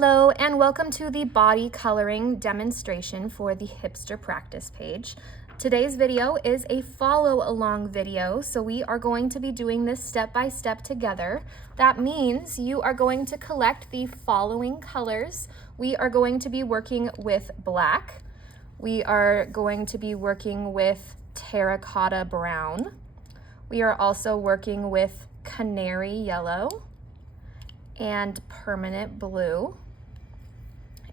Hello and welcome to the body coloring demonstration for the Hipster practice page. Today's video is a follow along video, so we are going to be doing this step by step together. That means you are going to collect the following colors. We are going to be working with black. We are going to be working with terracotta brown. We are also working with canary yellow and permanent blue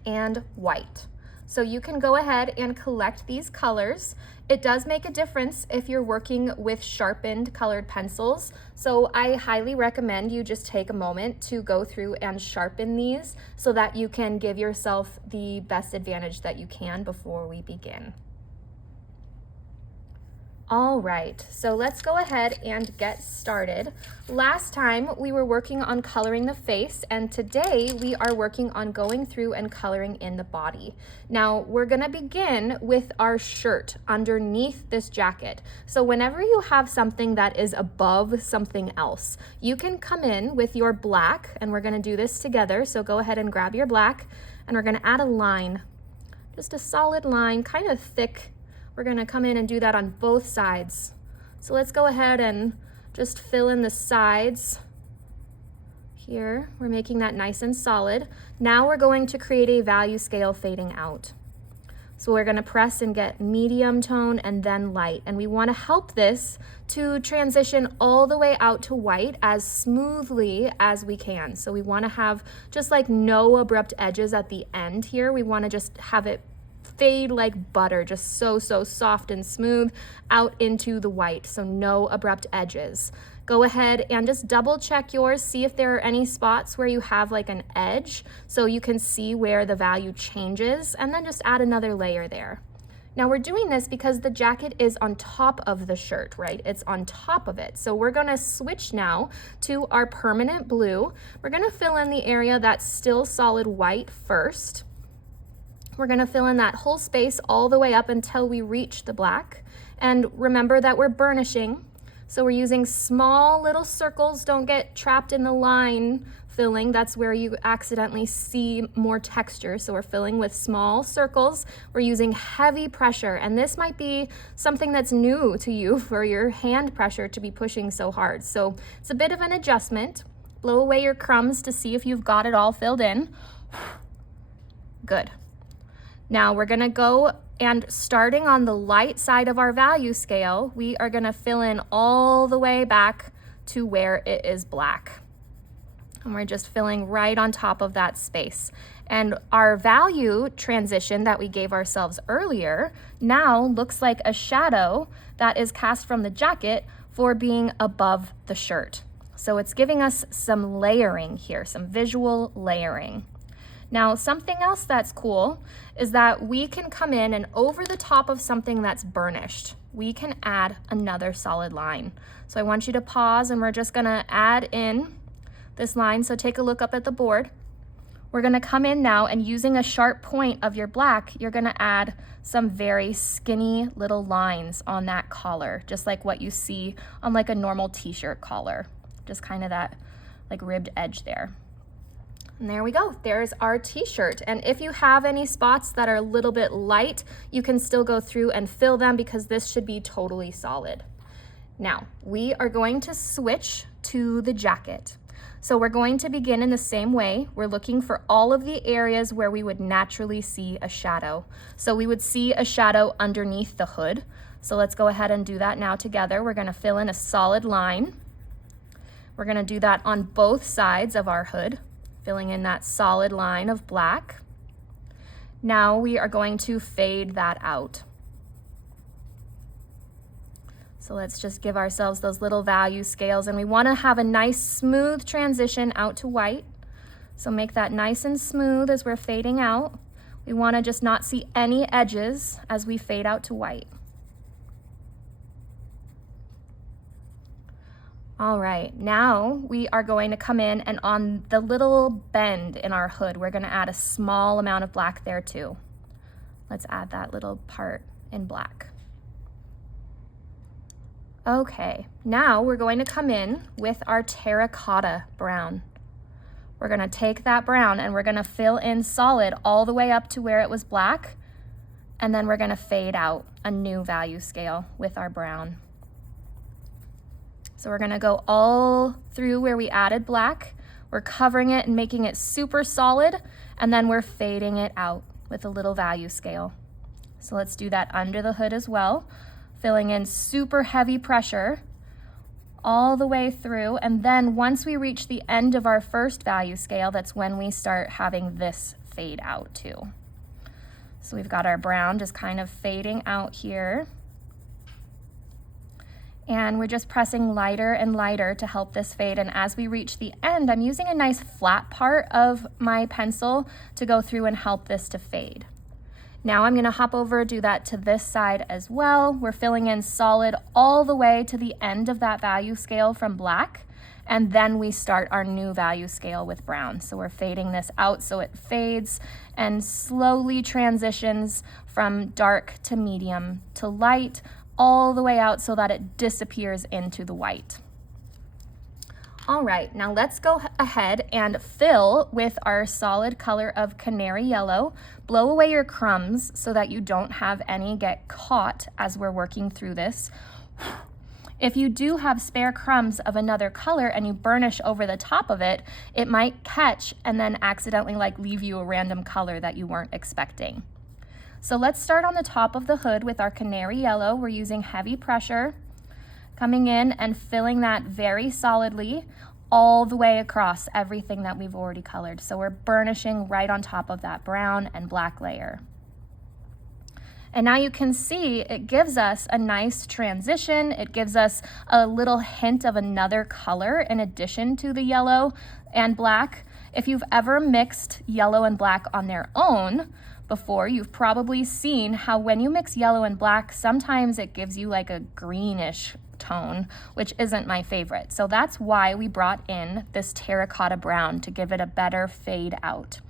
and white. So you can go ahead and collect these colors. It does make a difference if you're working with sharpened colored pencils. So I highly recommend you just take a moment to go through and sharpen these so that you can give yourself the best advantage that you can before we begin. All right, so let's go ahead and get started. Last time we were working on coloring the face, and today we are working on going through and coloring in the body. Now we're gonna begin with our shirt underneath this jacket. So whenever you have something that is above something else, you can come in with your black, and we're gonna do this together. So go ahead and grab your black, and we're gonna add a line, just a solid line, kind of thick. We're gonna come in and do that on both sides. So let's go ahead and just fill in the sides here. We're making that nice and solid. Now we're going to create a value scale fading out. So we're gonna press and get medium tone and then light. And we wanna help this to transition all the way out to white as smoothly as we can. So we wanna have just like no abrupt edges at the end here. We wanna just have it fade like butter, just so soft and smooth out into the white, so no abrupt edges. Go ahead and just double check yours, see if there are any spots where you have like an edge so you can see where the value changes, and then just add another layer there. Now we're doing this because the jacket is on top of the shirt, right? It's on top of it. So we're gonna switch now to our permanent blue. We're gonna fill in the area that's still solid white first. We're gonna fill in that whole space all the way up until we reach the black. And remember that we're burnishing, so we're using small little circles. Don't get trapped in the line filling. That's where you accidentally see more texture. So we're filling with small circles. We're using heavy pressure, and this might be something that's new to you for your hand pressure to be pushing so hard. So it's a bit of an adjustment. Blow away your crumbs to see if you've got it all filled in. Good. Now we're gonna go and starting on the light side of our value scale, we are gonna fill in all the way back to where it is black. And we're just filling right on top of that space. And our value transition that we gave ourselves earlier now looks like a shadow that is cast from the jacket for being above the shirt. So it's giving us some layering here, some visual layering. Now, something else that's cool is that we can come in and over the top of something that's burnished, we can add another solid line. So I want you to pause, and we're just gonna add in this line. So take a look up at the board. We're gonna come in now, and using a sharp point of your black, you're gonna add some very skinny little lines on that collar, just like what you see on like a normal t-shirt collar, just kind of that like ribbed edge there. And there we go, there's our t-shirt. And if you have any spots that are a little bit light, you can still go through and fill them because this should be totally solid. Now, we are going to switch to the jacket. So we're going to begin in the same way. We're looking for all of the areas where we would naturally see a shadow. So we would see a shadow underneath the hood. So let's go ahead and do that now together. We're gonna fill in a solid line. We're gonna do that on both sides of our hood, filling in that solid line of black. Now we are going to fade that out. So let's just give ourselves those little value scales, and we wanna have a nice smooth transition out to white. So make that nice and smooth as we're fading out. We wanna just not see any edges as we fade out to white. All right, now we are going to come in, and on the little bend in our hood, we're gonna add a small amount of black there too. Let's add that little part in black. Okay, now we're going to come in with our terracotta brown. we're gonna take that brown and we're gonna fill in solid all the way up to where it was black, and then we're gonna fade out a new value scale with our brown. So we're gonna go all through where we added black, we're covering it and making it super solid, and then we're fading it out with a little value scale. So let's do that under the hood as well, filling in super heavy pressure all the way through, and then once we reach the end of our first value scale, that's when we start having this fade out too. So we've got our brown just kind of fading out here, and we're just pressing lighter and lighter to help this fade, and as we reach the end, I'm using a nice flat part of my pencil to go through and help this to fade. Now I'm gonna hop over, do that to this side as well. We're filling in solid all the way to the end of that value scale from black, and then we start our new value scale with brown. So we're fading this out so it fades and slowly transitions from dark to medium to light, all the way out so that it disappears into the white. All right, now let's go ahead and fill with our solid color of canary yellow. Blow away your crumbs so that you don't have any get caught as we're working through this. If you do have spare crumbs of another color and you burnish over the top of it, it might catch and then accidentally leave you a random color that you weren't expecting. So let's start on the top of the hood with our canary yellow. We're using heavy pressure, coming in and filling that very solidly all the way across everything that we've already colored. So we're burnishing right on top of that brown and black layer. And now you can see it gives us a nice transition. It gives us a little hint of another color in addition to the yellow and black. If you've ever mixed yellow and black on their own before, you've probably seen how when you mix yellow and black, sometimes it gives you like a greenish tone, which isn't my favorite. So that's why we brought in this terracotta brown to give it a better fade out.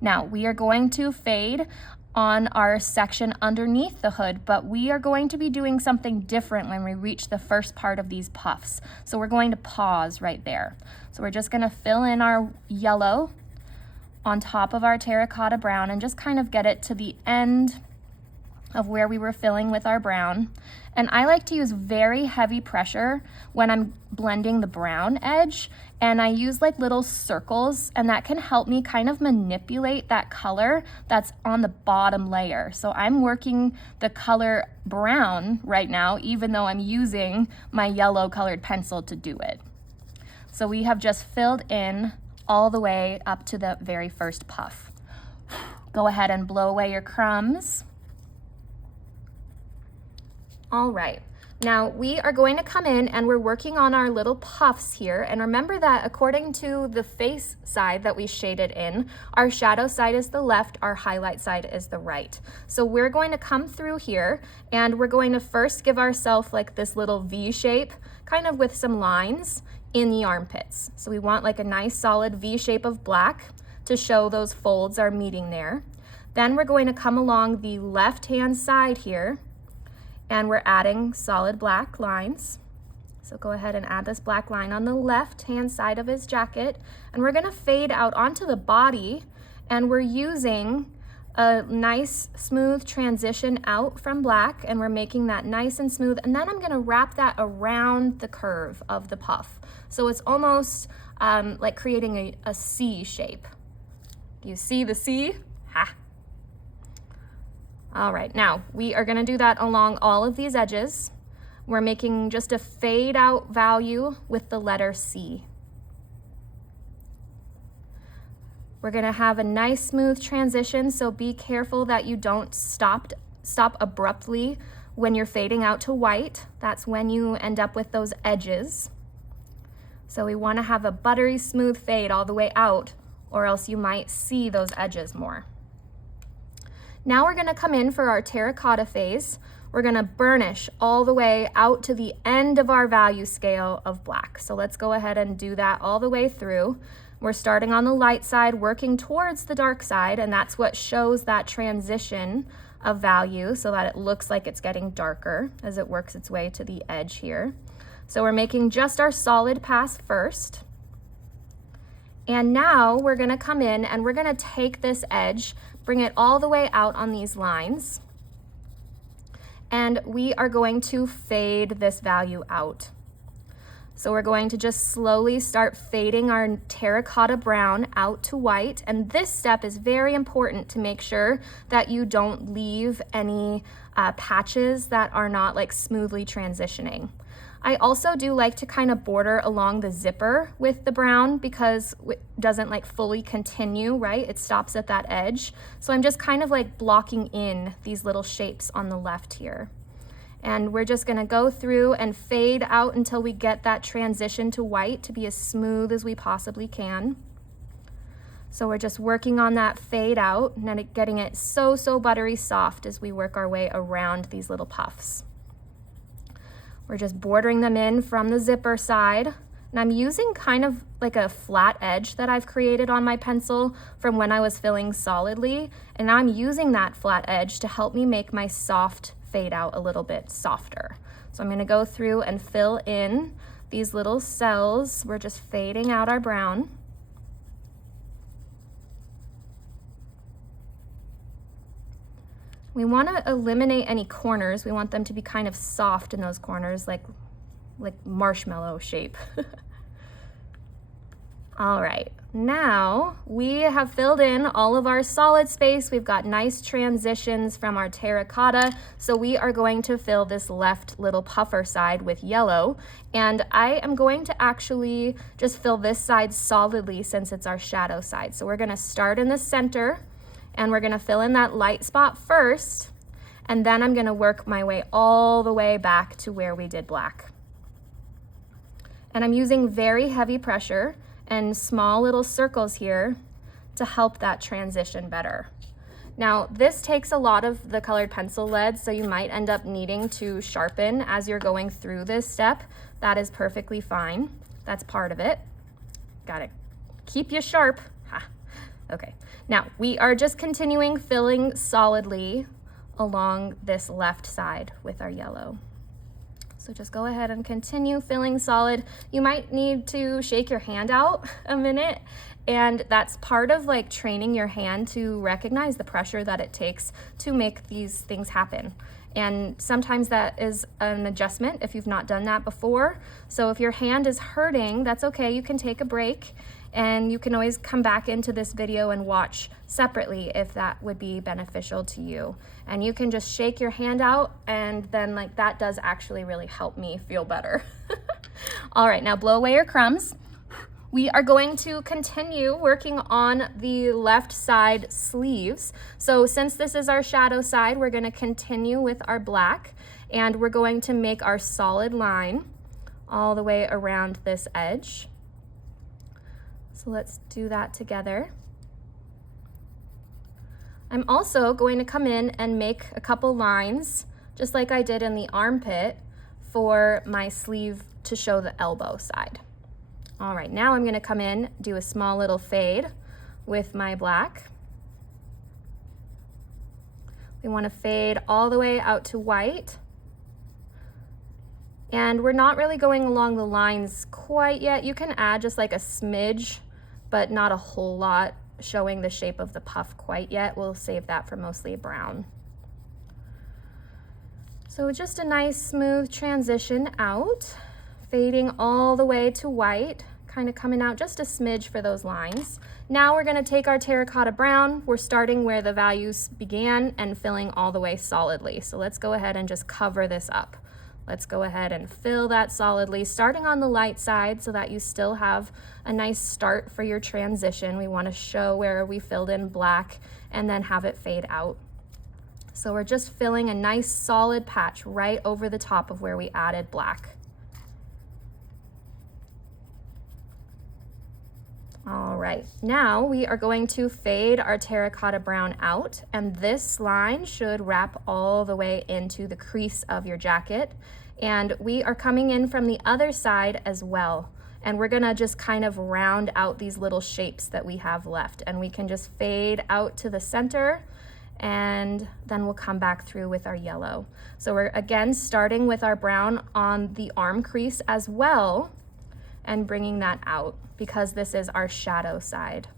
Now we are going to fade on our section underneath the hood, but we are going to be doing something different when we reach the first part of these puffs. So we're going to pause right there. So we're just gonna fill in our yellow on top of our terracotta brown and just kind of get it to the end of where we were filling with our brown. And I like to use very heavy pressure when I'm blending the brown edge, and I use little circles, and that can help me kind of manipulate that color that's on the bottom layer. So I'm working the color brown right now, even though I'm using my yellow colored pencil to do it. So we have just filled in all the way up to the very first puff. Go ahead and blow away your crumbs. All right, now we are going to come in and we're working on our little puffs here. And remember that according to the face side that we shaded in, our shadow side is the left, our highlight side is the right. So we're going to come through here and we're going to first give ourselves this little V shape, kind of with some lines in the armpits. So we want a nice solid V shape of black to show those folds are meeting there. Then we're going to come along the left-hand side here, and we're adding solid black lines. So go ahead and add this black line on the left-hand side of his jacket, and we're gonna fade out onto the body, and we're using a nice smooth transition out from black, and we're making that nice and smooth, and then I'm gonna wrap that around the curve of the puff. So it's almost like creating a C shape. Do you see the C? Ha! All right, now we are gonna do that along all of these edges. We're making just a fade out value with the letter C. We're gonna have a nice smooth transition, so be careful that you don't stop abruptly when you're fading out to white. That's when you end up with those edges. So we wanna have a buttery smooth fade all the way out, or else you might see those edges more. Now we're gonna come in for our terracotta phase. We're gonna burnish all the way out to the end of our value scale of black. So let's go ahead and do that all the way through. We're starting on the light side, working towards the dark side, and that's what shows that transition of value so that it looks like it's getting darker as it works its way to the edge here. So we're making just our solid pass first. And now we're gonna come in and we're gonna take this edge, bring it all the way out on these lines, and we are going to fade this value out. So we're going to just slowly start fading our terracotta brown out to white. And this step is very important to make sure that you don't leave any patches that are not like smoothly transitioning. I also do like to kind of border along the zipper with the brown because it doesn't like fully continue, right? It stops at that edge. So I'm just kind of like blocking in these little shapes on the left here. And we're just gonna go through and fade out until we get that transition to white to be as smooth as we possibly can. So we're just working on that fade out and getting it so buttery soft as we work our way around these little puffs. We're just bordering them in from the zipper side. And I'm using kind of like a flat edge that I've created on my pencil from when I was filling solidly. And now I'm using that flat edge to help me make my soft fade out a little bit softer. So I'm going to go through and fill in these little cells. We're just fading out our brown. We want to eliminate any corners. We want them to be kind of soft in those corners, like marshmallow shape. All right, now we have filled in all of our solid space. We've got nice transitions from our terracotta. So we are going to fill this left little puffer side with yellow. And I am going to actually just fill this side solidly since it's our shadow side. So we're gonna start in the center and we're gonna fill in that light spot first. And then I'm gonna work my way all the way back to where we did black. And I'm using very heavy pressure and small little circles here to help that transition better. Now, this takes a lot of the colored pencil lead, so you might end up needing to sharpen as you're going through this step. That is perfectly fine. That's part of it. Gotta keep you sharp. Ha. Okay, now we are just continuing filling solidly along this left side with our yellow. So just go ahead and continue filling solid. You might need to shake your hand out a minute, and that's part of like training your hand to recognize the pressure that it takes to make these things happen. And sometimes that is an adjustment if you've not done that before. So if your hand is hurting, that's okay. You can take a break and you can always come back into this video and watch separately if that would be beneficial to you. And you can just shake your hand out, and then like that does actually really help me feel better. All right, now blow away your crumbs. We are going to continue working on the left side sleeves. So since this is our shadow side, we're gonna continue with our black, and we're going to make our solid line all the way around this edge. So let's do that together. I'm also going to come in and make a couple lines, just like I did in the armpit, for my sleeve to show the elbow side. All right, now I'm going to come in, do a small little fade with my black. We want to fade all the way out to white. And we're not really going along the lines quite yet. You can add just like a smidge, but not a whole lot showing the shape of the puff quite yet. We'll save that for mostly brown. So just a nice smooth transition out, fading all the way to white, kind of coming out just a smidge for those lines. Now we're going to take our terracotta brown. We're starting where the values began and filling all the way solidly. So let's go ahead and just cover this up. Let's go ahead and fill that solidly, starting on the light side so that you still have a nice start for your transition. We want to show where we filled in black and then have it fade out. So we're just filling a nice solid patch right over the top of where we added black. All right, now we are going to fade our terracotta brown out, and this line should wrap all the way into the crease of your jacket. And we are coming in from the other side as well. And we're gonna just kind of round out these little shapes that we have left, and we can just fade out to the center, and then we'll come back through with our yellow. So we're again starting with our brown on the arm crease as well. and bringing that out because this is our shadow side.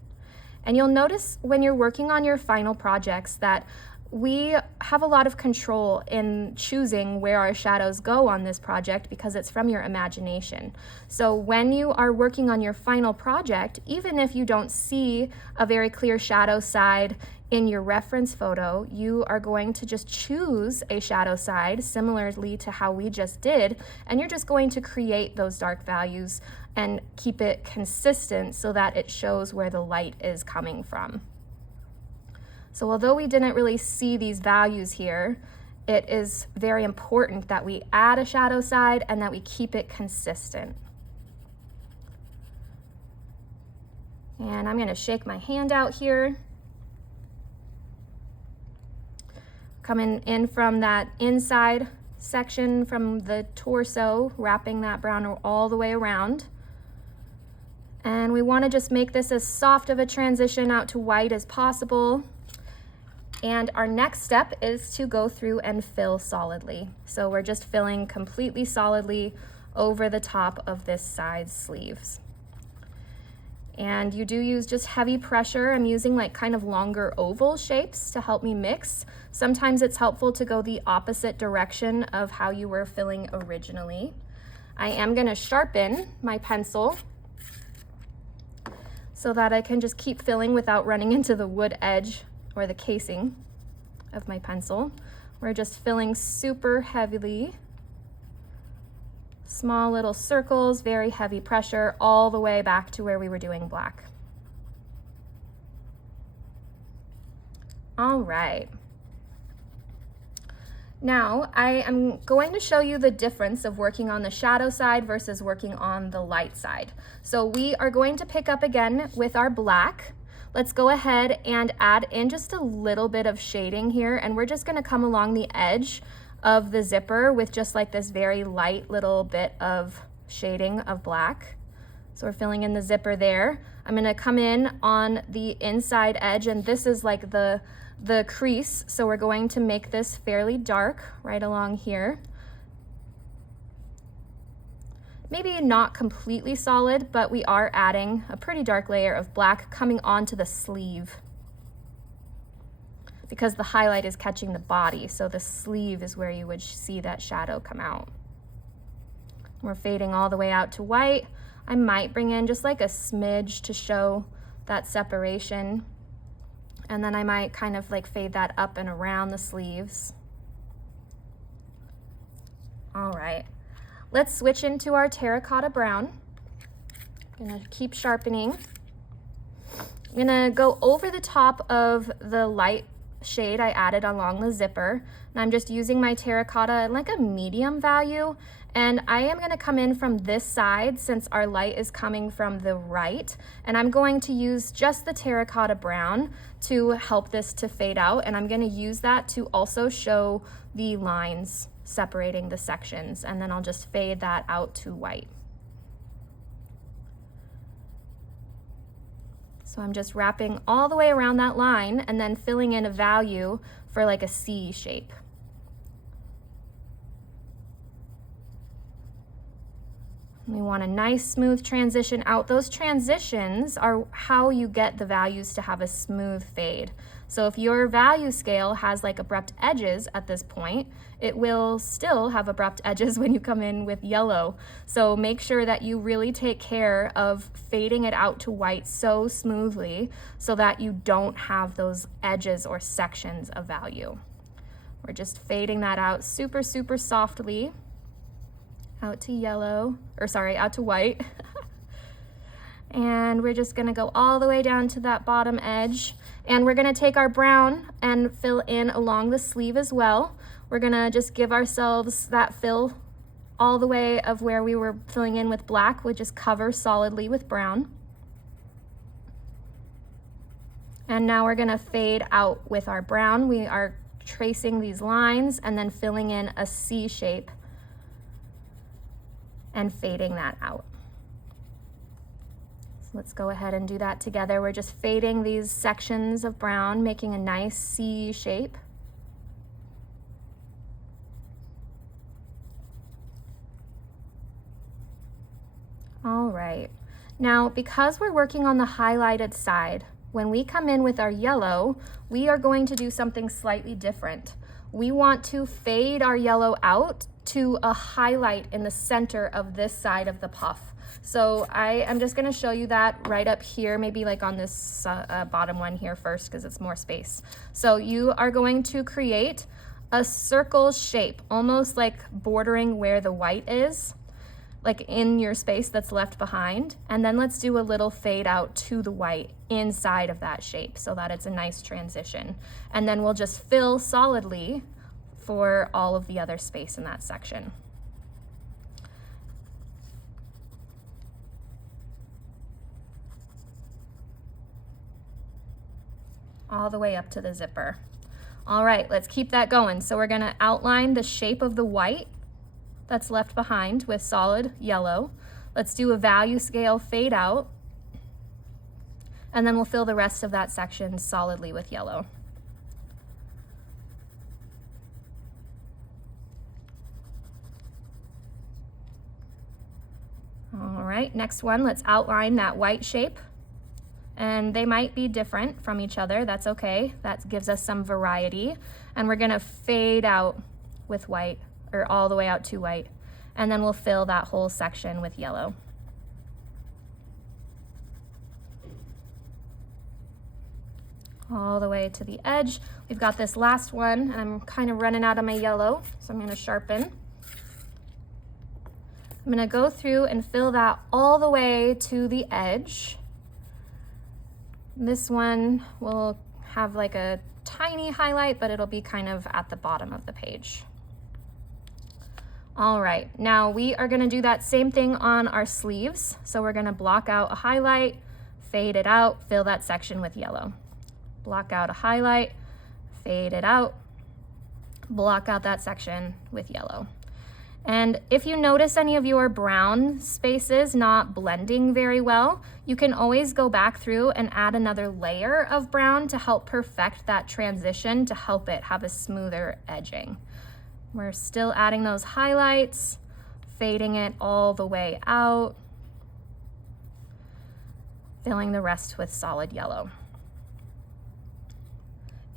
And you'll notice when you're working on your final projects that we have a lot of control in choosing where our shadows go on this project because it's from your imagination. So when you are working on your final project, even if you don't see a very clear shadow side in your reference photo, you are going to just choose a shadow side similarly to how we just did, and you're just going to create those dark values and keep it consistent so that it shows where the light is coming from. So although we didn't really see these values here, it is very important that we add a shadow side and that we keep it consistent. And I'm going to shake my hand out here. Coming in from that inside section from the torso, wrapping that brown all the way around. And we want to just make this as soft of a transition out to white as possible. And our next step is to go through and fill solidly. So we're just filling completely solidly over the top of this side sleeves. And you do use just heavy pressure. I'm using like kind of longer oval shapes to help me mix. Sometimes it's helpful to go the opposite direction of how you were filling originally. I am going to sharpen my pencil so that I can just keep filling without running into the wood edge or the casing of my pencil. We're just filling super heavily. Small little circles, very heavy pressure, all the way back to where we were doing black. All right. Now I am going to show you the difference of working on the shadow side versus working on the light side. So we are going to pick up again with our black. Let's go ahead and add in just a little bit of shading here, and we're just going to come along the edge of the zipper with just like this very light little bit of shading of black. So we're filling in the zipper there. I'm going to come in on the inside edge, and this is like the crease, so we're going to make this fairly dark right along here. Maybe not completely solid, but we are adding a pretty dark layer of black coming onto the sleeve because the highlight is catching the body, so the sleeve is where you would see that shadow come out. We're fading all the way out to white. I might bring in just like a smidge to show that separation, and then I might kind of like fade that up and around the sleeves. All right. Let's switch into our terracotta brown. I'm gonna keep sharpening. I'm gonna go over the top of the light shade I added along the zipper, and I'm just using my terracotta in like a medium value, and I am gonna come in from this side since our light is coming from the right, and I'm going to use just the terracotta brown to help this to fade out, and I'm gonna use that to also show the lines separating the sections, and then I'll just fade that out to white. So I'm just wrapping all the way around that line and then filling in a value for like a C shape. We want a nice smooth transition out. Those transitions are how you get the values to have a smooth fade. So if your value scale has like abrupt edges at this point, it will still have abrupt edges when you come in with yellow. So make sure that you really take care of fading it out to white so smoothly so that you don't have those edges or sections of value. We're just fading that out super, super softly out to yellow, or sorry, out to white. And we're just gonna go all the way down to that bottom edge. And we're gonna take our brown and fill in along the sleeve as well. We're gonna just give ourselves that fill all the way of where we were filling in with black, which is cover solidly with brown. And now we're gonna fade out with our brown. We are tracing these lines and then filling in a C shape and fading that out. So let's go ahead and do that together. We're just fading these sections of brown, making a nice C shape. All right. Now, because we're working on the highlighted side, when we come in with our yellow, we are going to do something slightly different. We want to fade our yellow out to a highlight in the center of this side of the puff. So I am just gonna show you that right up here, maybe like on this bottom one here first, because it's more space. So you are going to create a circle shape, almost like bordering where the white is, like in your space that's left behind. And then let's do a little fade out to the white inside of that shape so that it's a nice transition. And then we'll just fill solidly for all of the other space in that section. All the way up to the zipper. All right, let's keep that going. So we're gonna outline the shape of the white that's left behind with solid yellow. Let's do a value scale fade out, and then we'll fill the rest of that section solidly with yellow. All right, next one, let's outline that white shape. And they might be different from each other, that's okay. That gives us some variety. And we're gonna fade out with white, or all the way out to white. And then we'll fill that whole section with yellow. All the way to the edge. We've got this last one, and I'm kind of running out of my yellow, so I'm gonna sharpen. I'm gonna go through and fill that all the way to the edge. This one will have like a tiny highlight, but it'll be kind of at the bottom of the page. All right, now we are gonna do that same thing on our sleeves. So we're gonna block out a highlight, fade it out, fill that section with yellow. Block out a highlight, fade it out, block out that section with yellow. And if you notice any of your brown spaces not blending very well, you can always go back through and add another layer of brown to help perfect that transition, to help it have a smoother edging. We're still adding those highlights, fading it all the way out, filling the rest with solid yellow.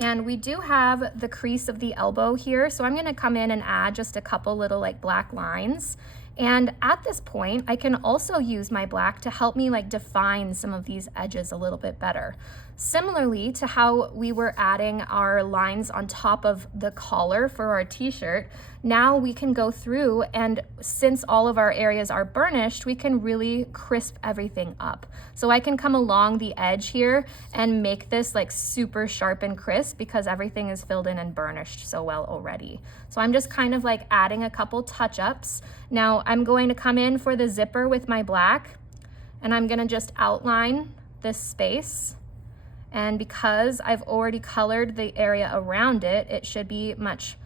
And we do have the crease of the elbow here, so I'm gonna come in and add just a couple little like black lines. And at this point, I can also use my black to help me like define some of these edges a little bit better. Similarly to how we were adding our lines on top of the collar for our t-shirt, now we can go through, and since all of our areas are burnished, we can really crisp everything up. So I can come along the edge here and make this like super sharp and crisp because everything is filled in and burnished so well already. So I'm just kind of like adding a couple touch-ups. Now I'm going to come in for the zipper with my black, and I'm gonna just outline this space. And because I've already colored the area around it, it should be much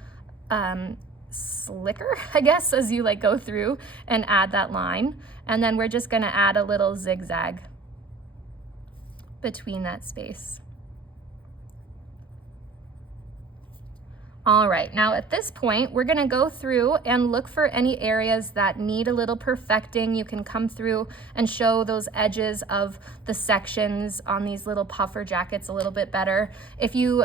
slicker, I guess, as you like go through and add that line. And then we're just gonna add a little zigzag between that space. All right, now at this point, we're gonna go through and look for any areas that need a little perfecting. You can come through and show those edges of the sections on these little puffer jackets a little bit better. If you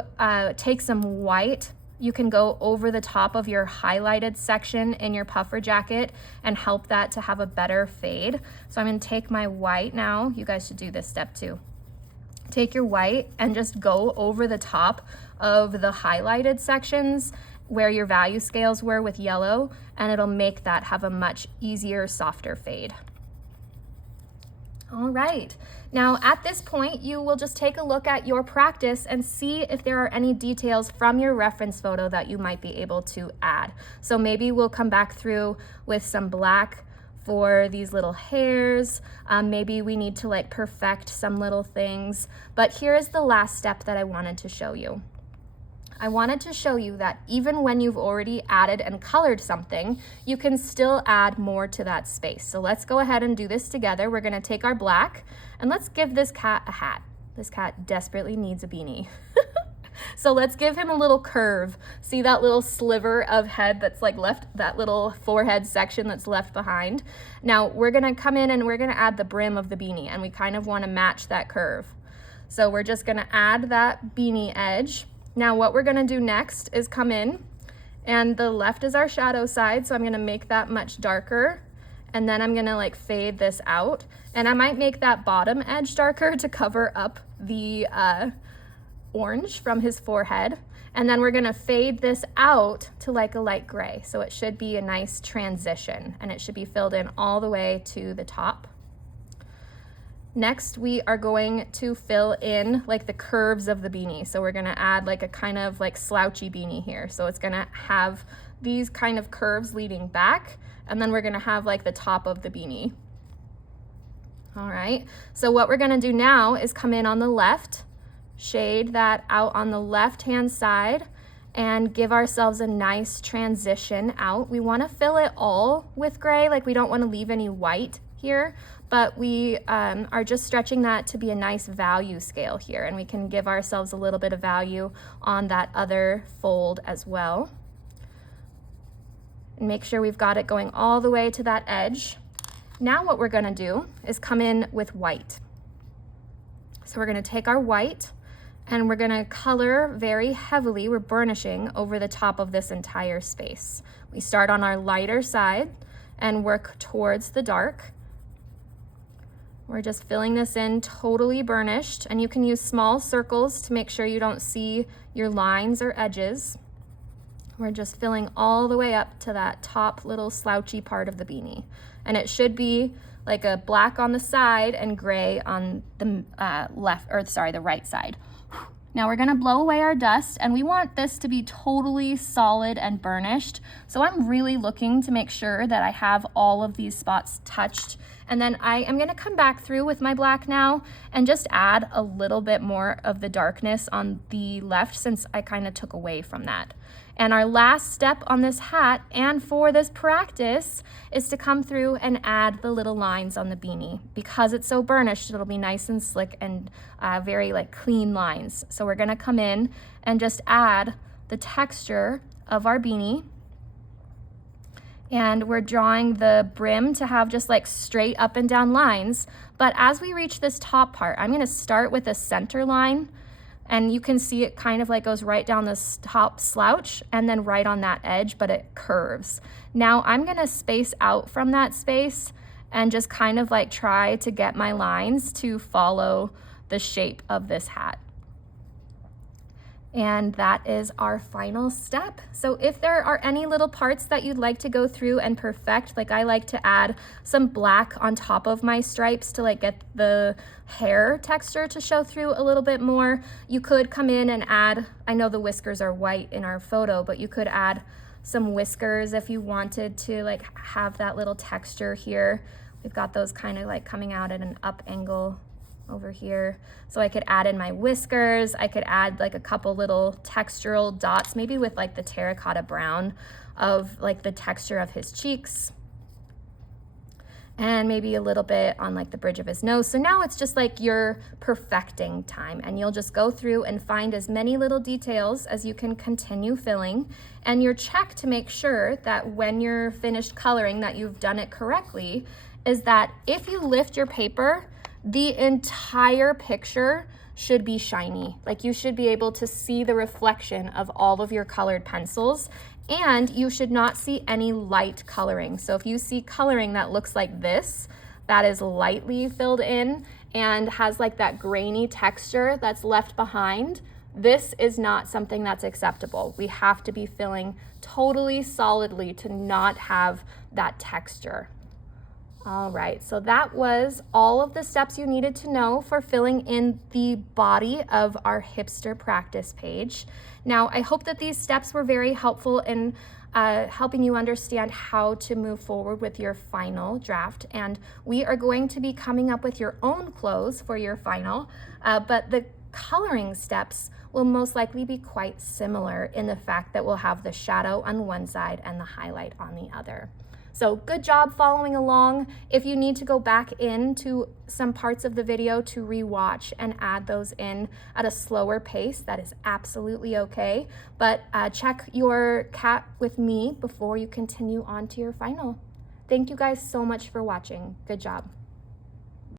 take some white, you can go over the top of your highlighted section in your puffer jacket and help that to have a better fade. So I'm gonna take my white now. You guys should do this step too. Take your white and just go over the top of the highlighted sections where your value scales were with yellow, and it'll make that have a much easier, softer fade. All right, now at this point, you will just take a look at your practice and see if there are any details from your reference photo that you might be able to add. So maybe we'll come back through with some black for these little hairs. Maybe we need to like perfect some little things, but here is the last step that I wanted to show you. I wanted to show you that even when you've already added and colored something, you can still add more to that space. So let's go ahead and do this together. We're gonna take our black and let's give this cat a hat. This cat desperately needs a beanie. So let's give him a little curve. See that little sliver of head that's like left, that little forehead section that's left behind? Now we're gonna come in and we're gonna add the brim of the beanie, and we kind of wanna match that curve. So we're just gonna add that beanie edge. Now what we're gonna do next is come in, and the left is our shadow side, so I'm gonna make that much darker, and then I'm gonna like fade this out. And I might make that bottom edge darker to cover up the orange from his forehead. And then we're gonna fade this out to like a light gray. So it should be a nice transition, and it should be filled in all the way to the top. Next, we are going to fill in like the curves of the beanie. So we're gonna add like a kind of like slouchy beanie here. So it's gonna have these kind of curves leading back, and then we're gonna have like the top of the beanie. All right, so what we're gonna do now is come in on the left, shade that out on the left-hand side, and give ourselves a nice transition out. We wanna fill it all with gray, like we don't wanna leave any white here, but we are just stretching that to be a nice value scale here, and we can give ourselves a little bit of value on that other fold as well. And make sure we've got it going all the way to that edge. Now what we're gonna do is come in with white. So we're gonna take our white and we're gonna color very heavily, we're burnishing over the top of this entire space. We start on our lighter side and work towards the dark. We're just filling this in totally burnished, and you can use small circles to make sure you don't see your lines or edges. We're just filling all the way up to that top little slouchy part of the beanie. And it should be like a black on the side and gray on the the right side. Now we're gonna blow away our dust, and we want this to be totally solid and burnished. So I'm really looking to make sure that I have all of these spots touched. And then I am gonna come back through with my black now and just add a little bit more of the darkness on the left, since I kind of took away from that. And our last step on this hat and for this practice is to come through and add the little lines on the beanie. Because it's so burnished, it'll be nice and slick and very like clean lines. So we're gonna come in and just add the texture of our beanie. And we're drawing the brim to have just like straight up and down lines. But as we reach this top part, I'm gonna start with a center line, and you can see it kind of like goes right down this top slouch and then right on that edge, but it curves. Now I'm gonna space out from that space and just kind of like try to get my lines to follow the shape of this hat. And that is our final step. So if there are any little parts that you'd like to go through and perfect, like I like to add some black on top of my stripes to like get the hair texture to show through a little bit more, you could come in and add, I know the whiskers are white in our photo, but you could add some whiskers if you wanted to like have that little texture here. We've got those kind of like coming out at an up angle over here. So I could add in my whiskers. I could add like a couple little textural dots, maybe with like the terracotta brown of like the texture of his cheeks. And maybe a little bit on like the bridge of his nose. So now it's just like your perfecting time, and you'll just go through and find as many little details as you can continue filling. And your check to make sure that when you're finished coloring that you've done it correctly is that if you lift your paper, the entire picture should be shiny. Like you should be able to see the reflection of all of your colored pencils, and you should not see any light coloring. So if you see coloring that looks like this, that is lightly filled in and has like that grainy texture that's left behind, this is not something that's acceptable. We have to be filling totally solidly to not have that texture. All right, so that was all of the steps you needed to know for filling in the body of our Hipster practice page. Now, I hope that these steps were very helpful in helping you understand how to move forward with your final draft. And we are going to be coming up with your own clothes for your final, but the coloring steps will most likely be quite similar in the fact that we'll have the shadow on one side and the highlight on the other. So good job following along. If you need to go back into some parts of the video to rewatch and add those in at a slower pace, that is absolutely okay. But check your cat with me before you continue on to your final. Thank you guys so much for watching. Good job.